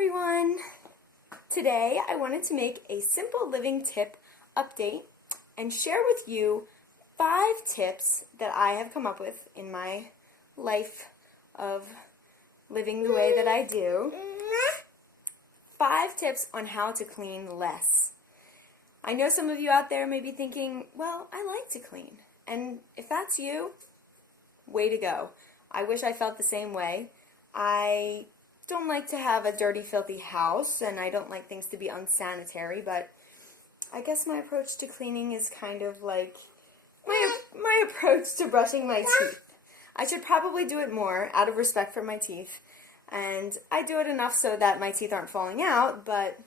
everyone! Today I wanted to make a simple living tip update and share with you 5 tips that I have come up with in my life of living the way that I do. 5 tips on how to clean less. I know some of you out there may be thinking, well, I like to clean. And if that's you, way to go. I wish I felt the same way. I don't like to have a dirty, filthy house, and I don't like things to be unsanitary, but I guess my approach to cleaning is kind of like my approach to brushing my teeth. I should probably do it more out of respect for my teeth, and I do it enough so that my teeth aren't falling out, but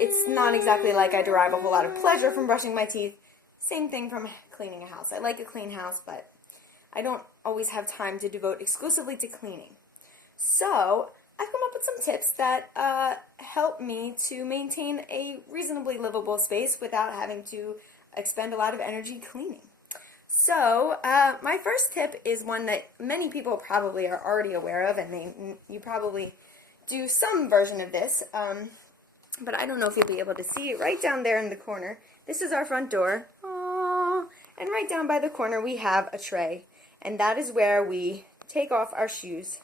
it's not exactly like I derive a whole lot of pleasure from brushing my teeth. Same thing from cleaning a house. I like a clean house, but I don't always have time to devote exclusively to cleaning. So, I've come up with some tips that help me to maintain a reasonably livable space without having to expend a lot of energy cleaning. So, my first tip is one that many people probably are already aware of, and you probably do some version of this, but I don't know if you'll be able to see it right down there in the corner. This is our front door. Aww. And right down by the corner we have a tray, and that is where we take off our shoes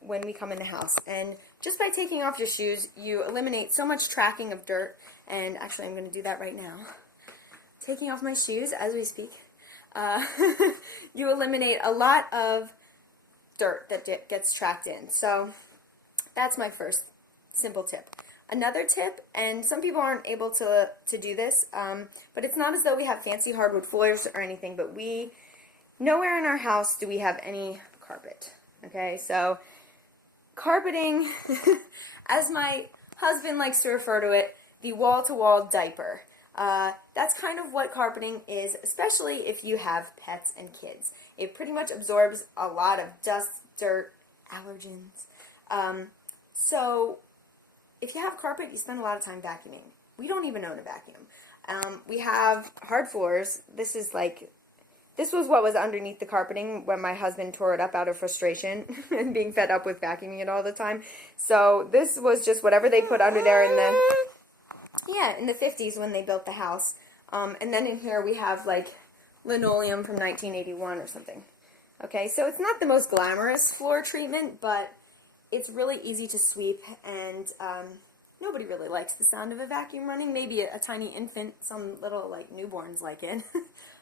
when we come in the house. And just by taking off your shoes, you eliminate so much tracking of dirt, and actually I'm going to do that right now. Taking off my shoes as we speak. You eliminate a lot of dirt that gets tracked in. So that's my first simple tip. Another tip, and some people aren't able to do this, but it's not as though we have fancy hardwood floors or anything, but nowhere in our house do we have any carpet. Okay, so carpeting, as my husband likes to refer to it, the wall-to-wall diaper. That's kind of what carpeting is, especially if you have pets and kids. It pretty much absorbs a lot of dust, dirt, allergens. So if you have carpet, you spend a lot of time vacuuming. We don't even own a vacuum. We have hard floors. This was what was underneath the carpeting when my husband tore it up out of frustration and being fed up with vacuuming it all the time. So this was just whatever they put under there in the 50s when they built the house. And then in here we have like linoleum from 1981 or something. Okay, so it's not the most glamorous floor treatment, but it's really easy to sweep, and nobody really likes the sound of a vacuum running. Maybe a tiny infant, some little like newborns like it.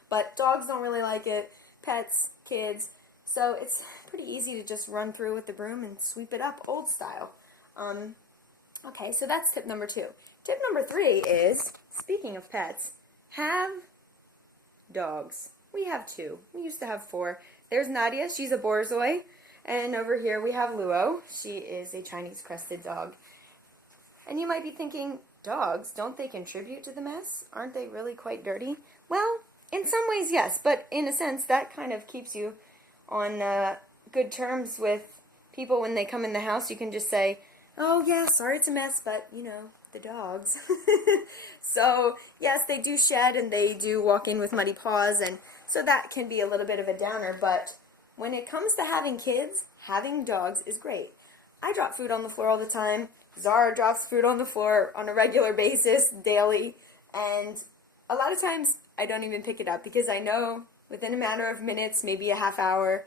But dogs don't really like it, pets, kids, so it's pretty easy to just run through with the broom and sweep it up old style. Okay, so that's tip number 2. Tip number 3 is, speaking of pets, have dogs. We have 2. We used to have 4. There's Nadia, she's a Borzoi, and over here we have Luo. She is a Chinese crested dog. And you might be thinking, dogs, don't they contribute to the mess? Aren't they really quite dirty? Well, in some ways, yes, but in a sense, that kind of keeps you on good terms with people when they come in the house. You can just say, oh, yeah, sorry it's a mess, but, you know, the dogs. So, yes, they do shed and they do walk in with muddy paws, and so that can be a little bit of a downer, but when it comes to having kids, having dogs is great. I drop food on the floor all the time. Zara drops food on the floor on a regular basis, daily, and a lot of times I don't even pick it up because I know within a matter of minutes, maybe a half hour,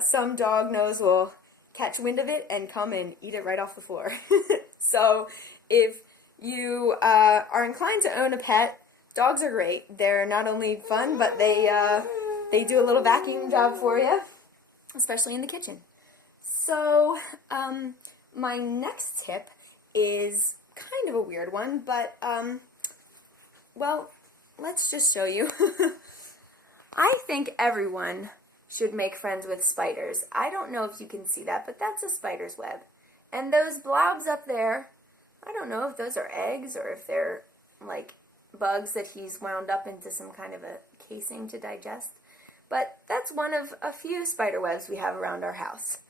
some dog nose will catch wind of it and come and eat it right off the floor. So if you are inclined to own a pet, dogs are great. They're not only fun, but they do a little vacuum job for you, especially in the kitchen. So my next tip is kind of a weird one, but well, let's just show you. I think everyone should make friends with spiders. I don't know if you can see that, but that's a spider's web. And those blobs up there, I don't know if those are eggs or if they're like bugs that he's wound up into some kind of a casing to digest. But that's one of a few spider webs we have around our house.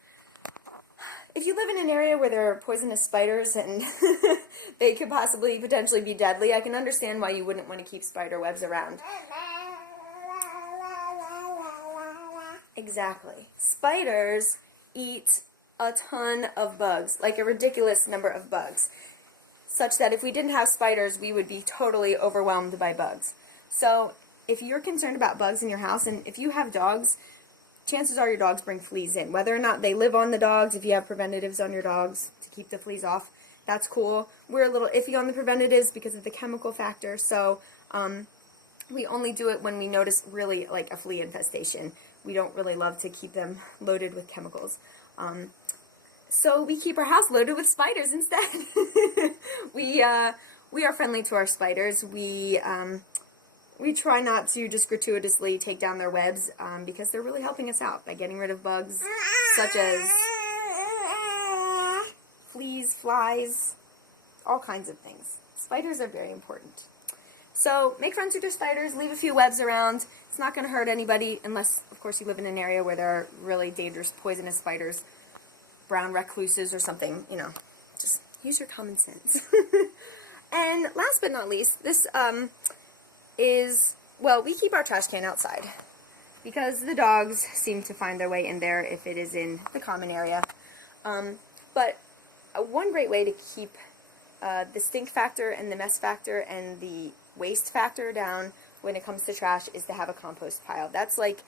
If you live in an area where there are poisonous spiders and they could potentially be deadly, I can understand why you wouldn't want to keep spider webs around. Exactly. Spiders eat a ton of bugs, like a ridiculous number of bugs, such that if we didn't have spiders, we would be totally overwhelmed by bugs. So if you're concerned about bugs in your house, and if you have dogs, chances are your dogs bring fleas in. Whether or not they live on the dogs, if you have preventatives on your dogs to keep the fleas off, that's cool. We're a little iffy on the preventatives because of the chemical factor, so we only do it when we notice really like a flea infestation. We don't really love to keep them loaded with chemicals. So we keep our house loaded with spiders instead. We are friendly to our spiders. We try not to just gratuitously take down their webs because they're really helping us out by getting rid of bugs such as fleas, flies, all kinds of things. Spiders are very important. So make friends with your spiders, leave a few webs around. It's not going to hurt anybody unless, of course, you live in an area where there are really dangerous, poisonous spiders, brown recluses or something, you know. Just use your common sense. And last but not least, this is, well, we keep our trash can outside because the dogs seem to find their way in there if it is in the common area. But one great way to keep the stink factor and the mess factor and the waste factor down when it comes to trash is to have a compost pile. That's like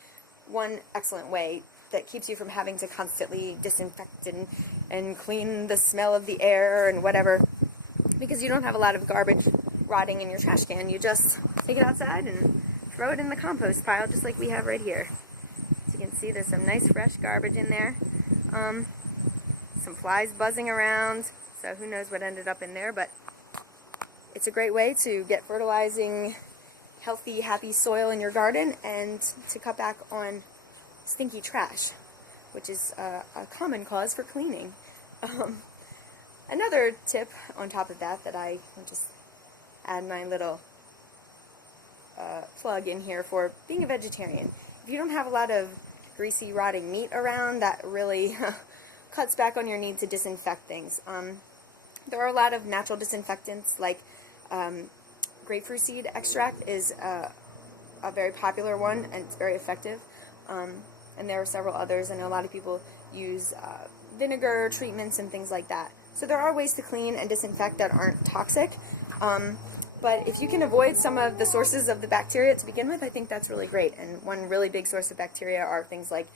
one excellent way that keeps you from having to constantly disinfect and clean the smell of the air and whatever, because you don't have a lot of garbage rotting in your trash can. You just take it outside and throw it in the compost pile just like we have right here. As you can see, there's some nice fresh garbage in there. Some flies buzzing around, so who knows what ended up in there, but it's a great way to get fertilizing, healthy, happy soil in your garden and to cut back on stinky trash, which is a common cause for cleaning. Another tip on top of that I will just add my little plug in here for being a vegetarian. If you don't have a lot of greasy, rotting meat around, that really cuts back on your need to disinfect things. There are a lot of natural disinfectants, like grapefruit seed extract is a very popular one, and it's very effective. And there are several others. I know a lot of people use vinegar treatments and things like that. So there are ways to clean and disinfect that aren't toxic. But if you can avoid some of the sources of the bacteria to begin with, I think that's really great. And one really big source of bacteria are things like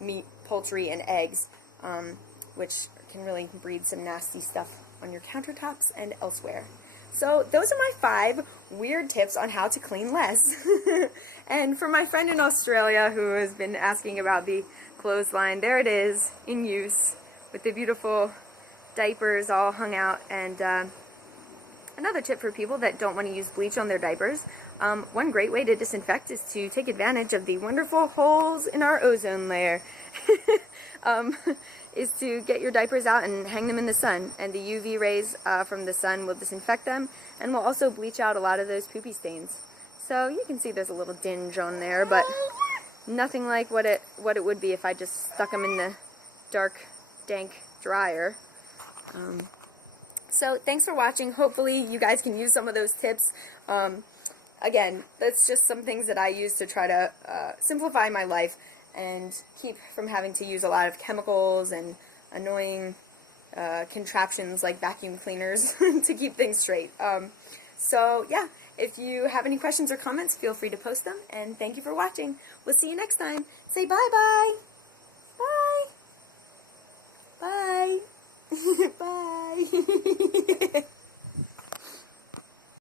meat, poultry, and eggs, which can really breed some nasty stuff on your countertops and elsewhere. So those are my 5 weird tips on how to clean less. And for my friend in Australia who has been asking about the clothesline, there it is in use with the beautiful diapers all hung out. And another tip for people that don't want to use bleach on their diapers, one great way to disinfect is to take advantage of the wonderful holes in our ozone layer. Is to get your diapers out and hang them in the sun, and the UV rays from the sun will disinfect them and will also bleach out a lot of those poopy stains. So you can see there's a little dinge on there, but nothing like what it would be if I just stuck them in the dark, dank dryer. So thanks for watching. Hopefully you guys can use some of those tips. Again, that's just some things that I use to try to simplify my life and keep from having to use a lot of chemicals and annoying contraptions like vacuum cleaners to keep things straight. So yeah, if you have any questions or comments, feel free to post them, and thank you for watching. We'll see you next time. Say bye-bye. Bye. Bye. Bye.